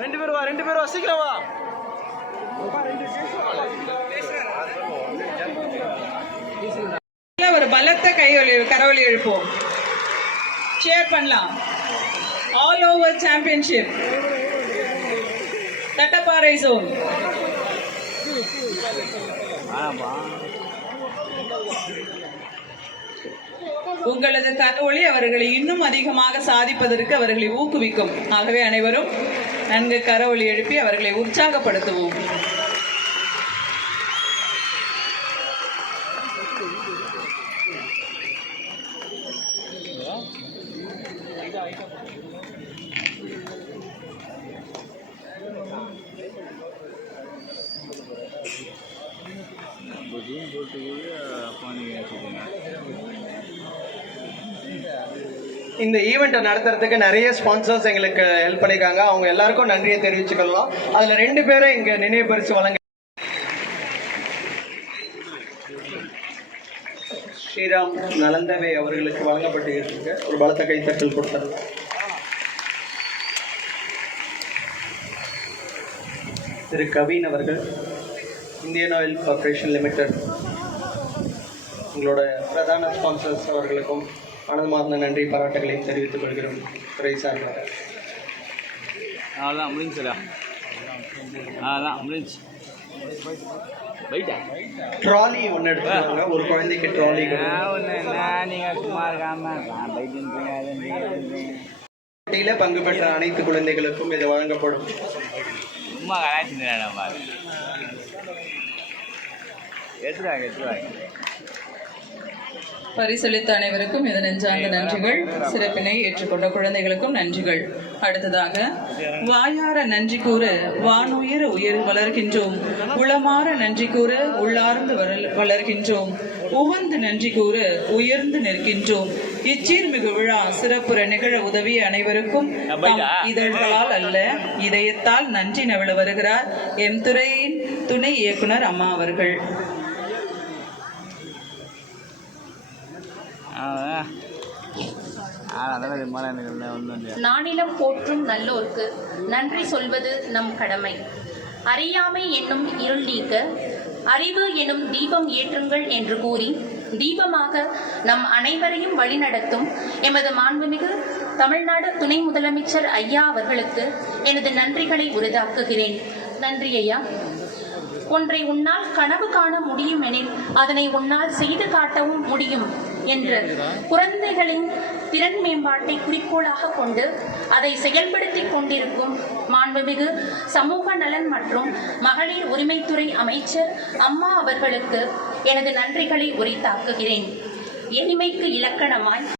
ரெண்டு பேர் வா சீக்கிரம் வா. ஒரு பலத்த கரவொலி எழுப்போம். சேர் பண்ணலாம். All over championship Thattaparai zone. உங்களது கரவொலி அவர்களை இன்னும் அதிகமாக சாதிப்பதற்கு அவர்களை ஊக்குவிக்கும். ஆகவே அனைவரும் நன்கு கரவொலி எழுப்பி அவர்களை உற்சாகப்படுத்துவோம். இந்த ஈவெண்ட்டை நடத்துறதுக்கு நிறைய ஸ்பான்சர்ஸ் எங்களுக்கு ஹெல்ப் பண்ணியிருக்காங்க. அவங்க எல்லாருக்கும் நன்றியை தெரிவிச்சுக்கலாம். அதுல 2 பேரை இங்க நினைவு பரிசு வழங்க ஸ்ரீராம் நலந்தவே அவர்களுக்கு வழங்கப்பட்டு இருக்கு. ஒரு பலத்த கைத்தட்டல் கொடுத்தாங்க. திரு கவின் அவர்கள், இந்தியன் ஆயில் கார்பரேஷன் லிமிடெட், உங்களோட பிரதான ஸ்பான்சர்ஸ் அவர்களுக்கும் மனமார்ந்த நன்றி பாராட்டுகளை தெரிவித்துக் கொள்கிறோம். துறை சார்பாக அதான் முடிஞ்சுடா. அதான் முடிஞ்சு. ட்ராலி ஒன்று எடுத்துருவாங்க. ஒரு குழந்தைக்கு ட்ராலி. போட்டியில பங்கு பெற்ற அனைத்து குழந்தைகளுக்கும் இது வழங்கப்படும். சும்மா எடுத்துருவாங்க. பரிசளித்த அனைவருக்கும் இது நெஞ்சார்ந்த நன்றிகள். சிறப்பினை ஏற்றுக்கொண்ட குழந்தைகளுக்கும் நன்றிகள். அடுத்ததாக, வாயார நன்றி கூற வானுயர வளர்கின்றோம், உளமாற நன்றி கூற உள்ளார்ந்து வளர்கின்றோம், உவந்து நன்றி கூற உயர்ந்து நிற்கின்றோம். இச்சீர்மிகு விழா சிறப்புற நிகழ உதவிய அனைவருக்கும் இதழ்களால் அல்ல இதயத்தால் நன்றி நவிழ வருகிறார் எம் துறையின் துணை இயக்குனர் அம்மா அவர்கள். நானிலம் போற்றும் நல்லோர்க்கு நன்றி சொல்வது நம் கடமை. அறியாமை என்னும் இருள் நீக்க அறிவு எனும் தீபம் ஏற்றுங்கள் என்று கூறி தீபமாக நம் அனைவரையும் வழிநடத்தும் எமது மாண்புமிகு தமிழ்நாடு துணை முதலமைச்சர் ஐயா அவர்களுக்கு எனது நன்றிகளை உரித்தாக்குகிறேன். நன்றி ஐயா. ஒன்றை உன்னால் கனவு காண முடியும் எனில் அதனை உன்னால் செய்து காட்டவும் முடியும் என்ற குழந்தைகளின் திறன் மேம்பாட்டை குறிக்கோளாக கொண்டு அதை செயல்படுத்திக் கொண்டிருக்கும் மாண்புமிகு சமூக நலன் மற்றும் மகளிர் உரிமைத்துறை அமைச்சர் அம்மா அவர்களுக்கு எனது நன்றிகளை உரித்தாக்குகிறேன். எளிமைக்கு இலக்கணமாய்